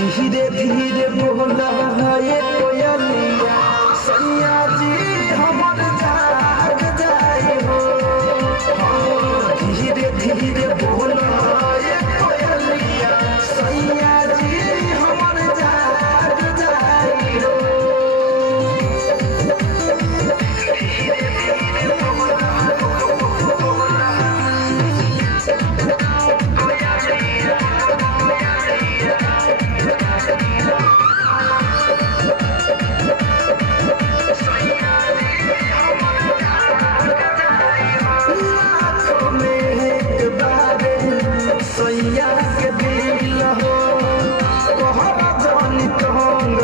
धीरे धीरे बोला ये कोयलिया सैया जी हमर जाग जाए हो। धीरे धीरे बोला ये कोयलिया सैया जी हमर जाग जाए हो। सैया के दिल हो जानी तंग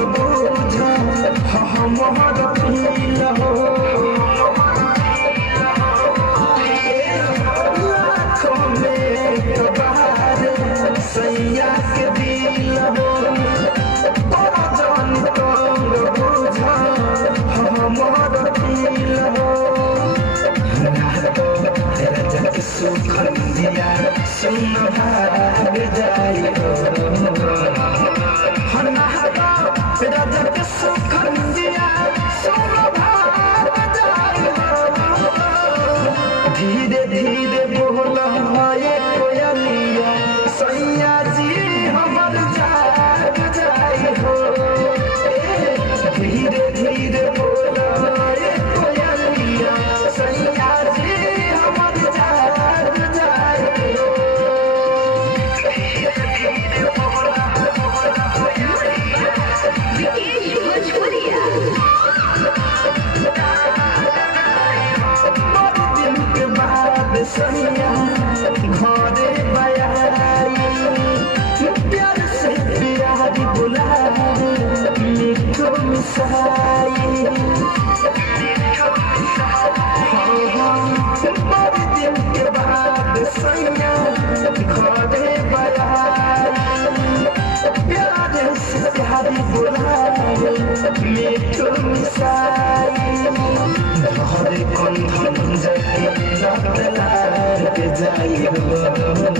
बुझा हमर दिल हो। रजत सुखंदिया सुन भाग जाए हो। रजत सुखंदिया सुन भाग जाए हो। धीरे धीरे बोला ये कोयलिया सैया जी हमर जाग जाए हो। धीरे धीरे बोला ये कोयलिया सैया जी हमर जाग जाए हो। धीरे बोला दिन के बाद सैया घरे बयाई प्यार से प्यारी बुलाए मीठो मिसाई। बड़े दिन के बाद सैया घरे बयाई प्यार से प्यारी बुलाए मीठो मिसाई। घरे कौन धन जाए जाई हो।